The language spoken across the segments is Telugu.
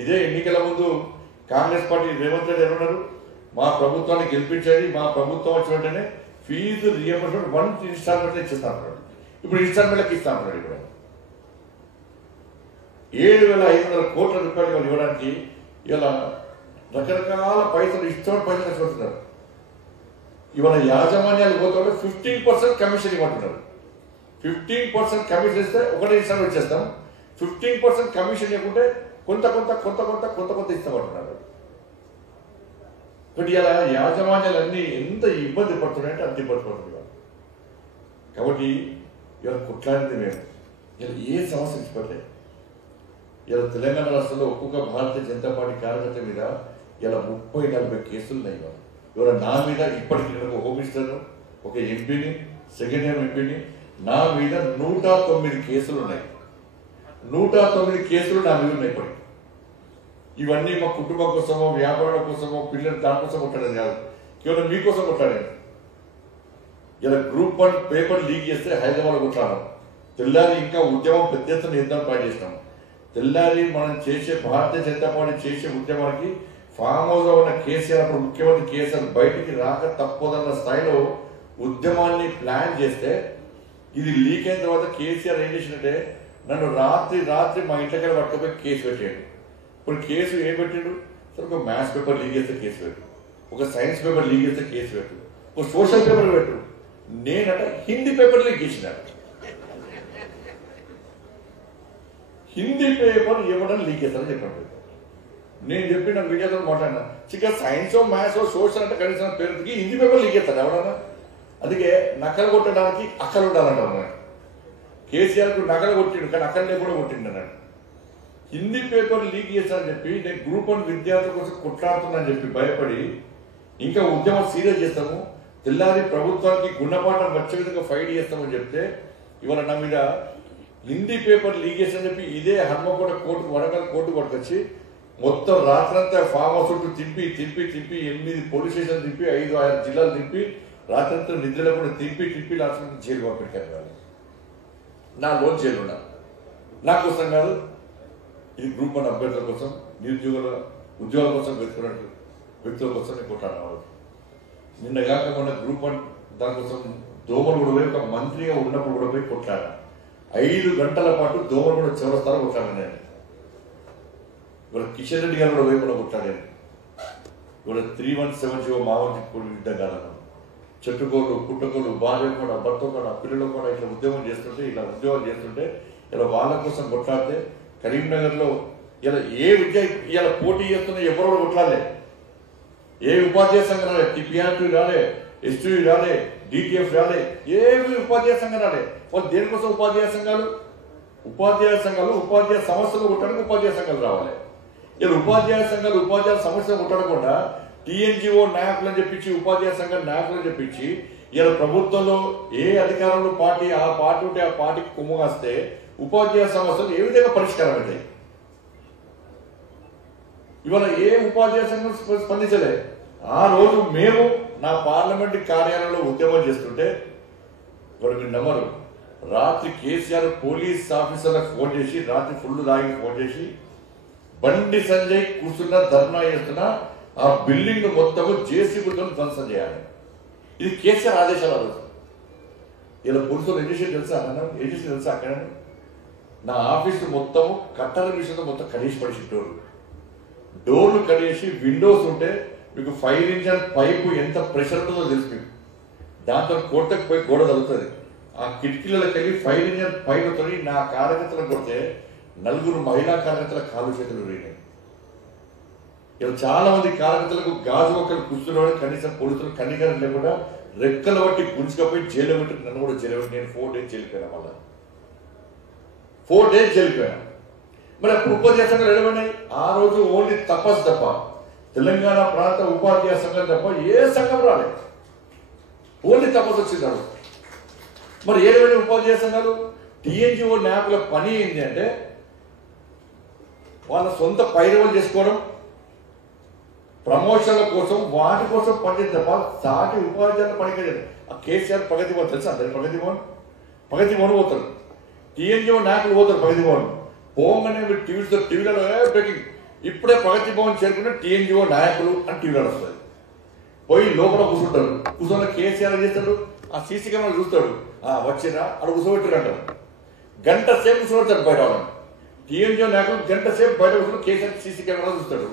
ఇదే ఎన్నికల ముందు కాంగ్రెస్ పార్టీ రేవంత్ రెడ్డి ఏమన్నారు, మా ప్రభుత్వాన్ని గెలిపించేది, మా ప్రభుత్వం వచ్చిన వెంటనే ఫీజు రియంబర్స్మెంట్ 1 ఇన్స్టాల్మెంట్ ఇచ్చిస్తాను. ఇప్పుడు ఇన్స్టాల్మెంట్లకు ఇస్తాను. ఇప్పుడు 7,500 కోట్ల రూపాయలు వాళ్ళు ఇవ్వడానికి ఇలా రకరకాల పైసలు ఇష్టం పైసలు తీసుకుంటున్నారు. ఇవాళ యాజమాన్యాలు పోతే 15% కమిషన్ ఇవ్వమంటున్నారు. 15% కమిషన్ ఇస్తే ఒకటే ఇన్స్టాల్మెంట్ చేస్తాం, 15% కమిషన్ ఇవ్వకుంటే కొంత కొంత కొంత కొంత కొంత కొంత ఇస్తామంటున్నారు. ఇప్పుడు ఇలా యాజమాన్యాలన్నీ ఎంత ఇబ్బంది పడుతున్నాయంటే అంత ఇబ్బంది పడుతుంది. కాబట్టి ఇలా కొట్లాడింది మేము ఇలా ఏ సమస్య ఇచ్చిపడలేదు. ఇలా తెలంగాణ రాష్ట్రంలో ఒక్కొక్క భారతీయ జనతా పార్టీ కార్యకర్త మీద ఇలా 30-40 కేసులు ఉన్నాయి. ఇవాళ నా మీద ఇప్పటికీ ఒక హోమ్ మినిస్టర్, ఒక ఎంపీని, సెకండ్ ఇయర్ ఎంపీని, నా మీద 109 కేసులు ఉన్నాయి. 109 కేసులు నా మీద ఉన్నాయి. ఇప్పటికి ఇవన్నీ మా కుటుంబం కోసమో, వ్యాపారాల కోసమో, పిల్లలు దానికోసం కొట్టాడేది కాదు, కేవలం మీకోసం కొట్టాడేది. ఇలా గ్రూప్ 1 పేపర్ లీక్ చేస్తే హైదరాబాద్ కొట్లాడాం. తెల్లారి ఇంకా ఉద్యమం పెద్ద ఎత్తున యుద్ధం ట్రై చేసినాం. తెల్లారి మనం చేసే భారతీయ జనతా పార్టీ చేసే ఉద్యమానికి ఫామ్ హౌస్ లో ఉన్న కేసీఆర్, అప్పుడు ముఖ్యమంత్రి కేసీఆర్ బయటికి రాక తప్పదన్న స్థాయిలో ఉద్యమాన్ని ప్లాన్ చేస్తే ఇది లీక్ అయిన తర్వాత కేసీఆర్ ఏం చేసినట్టే నన్ను రాత్రి మా ఇంట్లోకి పట్టుకుపోయి కేసు పెట్టాడు. ఇప్పుడు కేసు ఏం పెట్టాడు? సరే ఒక మ్యాథ్స్ పేపర్ లీక్ చేస్తే కేసు పెట్టు, ఒక సైన్స్ పేపర్ లీక్ చేస్తే కేసు పెట్టు, ఒక సోషల్ పేపర్ పెట్టు. నేనట హిందీ పేపర్ లీక్ చేసినాడు. హిందీ పేపర్ ఇవ్వడం లీక్ చేస్తారని చెప్పాడు. నేను చెప్పిన మీడియాతో మాట్లాడినా, చికెన్ సైన్స్ మ్యాథ్స్ సోషల్ అంటే కనీసం పేరుకి హిందీ పేపర్ లీక్ చేస్తాడు ఎవడన్నా. అందుకే నకలు కొట్టడానికి అక్కలు ఉండాలంటారు. కేసీఆర్కు నకలు కొట్టిండు కానీ అక్కడనే కూడా కొట్టిండు అన్నాడు. హిందీ పేపర్ లీక్ చేస్తానని చెప్పి నేను గ్రూప్ 1 విద్యార్థుల కోసం కొట్లాడుతున్నానని చెప్పి భయపడి ఇంకా ఉద్యమం సీరియస్ చేస్తాము, తెల్లారి ప్రభుత్వానికి గుణపాఠం వచ్చే విధంగా ఫైట్ చేస్తామని చెప్తే ఇవాళ నా మీద హిందీ పేపర్ లీక్ చేస్తానని చెప్పి ఇదే హన్మకొండ కోర్టుకు, వరంగల్ కోర్టు కొట్టుకొచ్చి మొత్తం రాత్రంతా ఫామ్ హౌస్ చుట్టూ తిప్పి 8 పోలీస్ స్టేషన్ తిప్పి 5-6 జిల్లాలు తిప్పి రాత్రంతా నిద్రలో కూడా తిప్పి లాస్ట్ జైలు పంపించారు. నా లోన్ జైలు ఉన్నా నా కోసం కాదు, ఇది గ్రూప్ 1 అభ్యర్థుల కోసం, ఉద్యోగాల కోసం వెతుకున్నట్టు వ్యక్తుల కోసం నేను కొట్లాడాలి. నిన్నగాక మొన్న గ్రూప్ 1 దానికోసం దోమలు కూడా పోయి ఒక మంత్రిగా ఉన్నప్పుడు కూడా పోయి కొట్లాడా. 5 గంటల పాటు దోమలు కూడా చౌరస్తారో కొట్లాడాను నేను. ఇవాళ కిషన్ రెడ్డి గారు కూడా పోయి కూడా కొట్లాడాను. ఇవాళ 3170 మావంతి యుద్ధం కాలను చెట్టుకోళ్ళు, పుట్టకోళ్ళు, భార్య కూడా, భర్త కూడా, పిల్లలు కూడా ఇట్లా ఉద్యోగం చేస్తుంటే ఇలా వాళ్ళ కోసం కొట్లాడితే కరీంనగర్లో ఇలా ఏ విద్య ఇలా పోటీ చేస్తున్నా ఎవరో కొట్లాడలే. ఏ ఉపాధ్యాయ సంఘం రాలే, టిపిఆర్టీ రాలే, ఎస్టీ రాలే, డిటిఎఫ్ రాలే, ఏమి ఉపాధ్యాయ సంఘం రాలే. వాళ్ళు దేనికోసం ఉపాధ్యాయ సంఘాలు ఉపాధ్యాయ సమస్యలు కొట్టడానికి ఉపాధ్యాయ సంఘాలు రావాలి. ఇలా ఉపాధ్యాయ సంఘాలు ఉపాధ్యాయ సమస్యలు కొట్టకుండా టీఎన్జిఓ నాయకులు అని చెప్పించి, ఉపాధ్యాయ సంఘం నాయకులు అని చెప్పించి ఇలా ప్రభుత్వంలో ఏ అధికారంలో పార్టీ ఆ పార్టీ ఉంటే ఆ పార్టీకి కొమ్ము కాస్తే ఉపాధ్యాయ సమస్యలు ఏ విధంగా పరిష్కారం అవుతాయి? ఇవాళ ఏ ఉపాధ్యాయ సంఘం స్పందించలే. ఆ రోజు మేము నా పార్లమెంట్ కార్యాలయంలో ఉద్యమం చేస్తుంటే ఇవాళ మీరు నమ్మరు, రాత్రి కేసీఆర్ పోలీస్ ఆఫీసర్లకు ఫోన్ చేసి, రాత్రి ఫుల్ దాగి ఫోన్ చేసి బండి సంజయ్ కూర్చున్న ధర్నా చేస్తున్నా ఆ బిల్డింగ్ మొత్తము జేసీబీతో ధ్వంసం చేయాలి. ఇది కేసీఆర్ ఆదేశాలు. ఆ రోజు ఇలా పోలీసులు ఏం తెలుసా అక్కడ నా ఆఫీస్ మొత్తము కట్టల మిషన్తో మొత్తం కడిసి పడిసి డోర్లు కడిసి విండోస్ ఉంటే మీకు ఫైర్ ఇంజన్ పైపు ఎంత ప్రెషర్ ఉంటుందో తెలుసు మీకు. దాంతో కొట్టకు పోయి గోడ తగ్గుతుంది. ఆ కిటికీలకు వెళ్ళి ఫైర్ ఇంజన్ పైపుతో నా కార్యకర్తలకు కొడితే 4 మహిళా కార్యకర్తల కాలు చేతులు రేగాయి. ఇలా చాలా మంది కార్యకర్తలకు గాజు ఒకరు కూర్చున్నాడు, కనీసం పోలీసులు కన్నీకరం లేకుండా రెక్కల బట్టి గుంజుకపోయి జైలు పెట్టి నన్ను కూడా జైలు పెట్టి నేను 4 days జైలుపోయాను. మళ్ళా 4 days జైలుపోయాను. మరి అప్పుడు ఉపాధ్యాయ సంఘాలు ఎడబడినాయి. ఆ రోజు ఓన్లీ తపస్సు తప్ప, తెలంగాణ ప్రాంత ఉపాధ్యాయ సంఘం తప్ప ఏ సంఘం రాలేదు. ఓన్లీ తపస్సు వచ్చింది. మరి ఏడబడిన ఉపాధ్యాయ సంఘాలు టీఎన్జిఓ నాయకుల పని ఏంటి అంటే వాళ్ళ సొంత పైరవలు చేసుకోవడం, ప్రమోషన్ల కోసం వాటి కోసం పనిచేసి తప్ప సాటి ఉపాధ్యాయుల పనికి. ఆ కేసీఆర్ ప్రగతి భవన్ తెలుసా? అందరి ప్రగతి భవన్ పోతారు, టీఎన్జిఓ నాయకులు పోతారు ప్రగతి భవన్. పోగానే మీరు టీవీలలో బ్రేకింగ్ ఇప్పుడే ప్రగతి భవన్ చేరుకున్న టీఎన్జిఓ నాయకులు అని టీవీలో వస్తుంది. పోయి లోపల కూర్చుంటారు. కూర్చొని కేసీఆర్ చేస్తాడు, ఆ సీసీ కెమెరా చూస్తాడు, వచ్చినా అక్కడ కూర్చోబెట్టారు అంటారు. గంట సేపు కూర్చోబెడతాడు బయట వాళ్ళని. టీఎన్జిఓ నాయకులు గంట సేపు బయట కూర్చొని కేసీఆర్ సీసీ కెమెరా చూస్తాడు.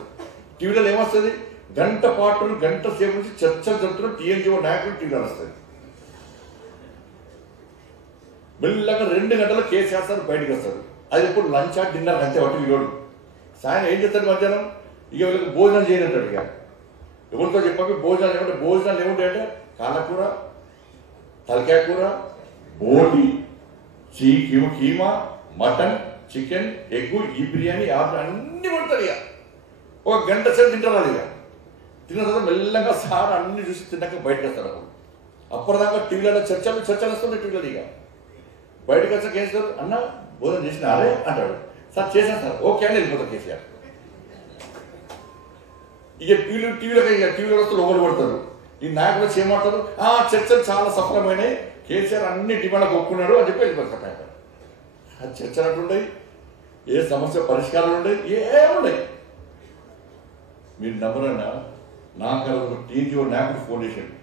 టీవీలో ఏమొస్తుంది, గంట పాటు గంట సేపు నుంచి చర్చలు జరుగుతున్న టీఎన్జిఓ నాయకులు టీవీలో వస్తుంది. మెల్లగా 2 గంటలు కేసీఆర్ సార్ బయటకు వస్తారు. అది ఎప్పుడు లంచ్ డిన్నర్ అంతే ఒకటి వీడు. సాయంత్రం ఏం చేస్తాడు మధ్యాహ్నం, ఇక వీళ్ళకి భోజనం చేయనంటాడు. ఇక ఎవరితో చెప్పి భోజనాలు ఏమంటే భోజనాలు ఏముంటాయంటే కాళ్ళకూర, తలకాయ కూర, బోటి, కీమా, మటన్, చికెన్, ఎగ్గు, ఈ బిర్యానీ అన్ని పడతారు. ఇక ఒక గంట సేపు తింటారు. ఇక తిన్న తర్వాత మెల్లగా సార్ అన్ని చూసి తిన్నాక బయటకు వస్తారు. అప్పటిదాకా టీవీలలో చర్చలు వస్తున్నాయి. టీవీలో ఇక బయటకు వచ్చాక ఏం చేస్తారు, అన్న భోజనం చేసినారే అంటాడు. సార్ చేశాను సార్, ఓకే అని వెళ్ళిపోతారు కేసీఆర్. ఇక టీవీలో వస్తూ లోపల పడతారు. ఈ నాయకులు వచ్చి ఏమంటారు, చర్చలు చాలా సఫలమైనాయి, కేసీఆర్ అన్ని డిమాండ్లకు ఒప్పుకున్నాడు అని చెప్పి వెళ్ళిపోతారు. చర్చలు అంటుంటాయి, ఏ సమస్య పరిష్కారాలు ఉంటాయి, ఏముండయి. మీరు నమ్మరన్నా, నాకు టీఎన్జిఓ నాయకుడు ఫోన్ చేశాడు,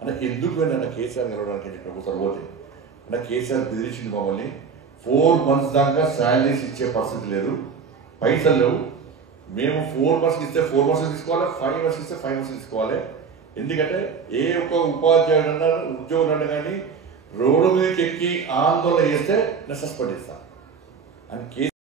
అంటే ఎందుకు వెళ్ళిన కేసీఆర్ గెలవడానికి అని చెప్పి ఒకసారి పోతే అంటే కేసీఆర్ బెదిరించింది మమ్మల్ని. 4 months దాకా శాలరీస్ ఇచ్చే పరిస్థితి లేదు, పైసలు లేవు. మేము 4 months ఇస్తే 4 months తీసుకోవాలి, 5 months ఇస్తే 5 months తీసుకోవాలి. ఎందుకంటే ఏ ఒక్క ఉపాధ్యాయుడు ఉద్యోగులు కానీ రోడ్డు మీదకి ఎక్కి ఆందోళన చేస్తే నేను సస్పెండ్ చేస్తాను అని